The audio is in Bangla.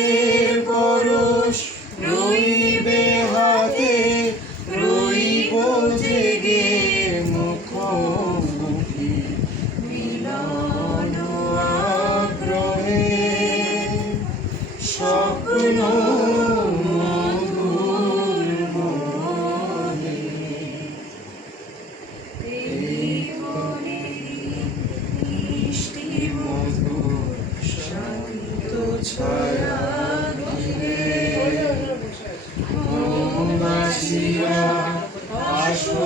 ফুলের পরশ রইবে হাতে, রইব জেগে মুখোমুখি মিলন আগ্রহে। স্বপ্ন মধুর মনে, এই বনেরই মিষ্টি মধুর শান্ত ছায়া ঘিরে মৌমাছিরা আসো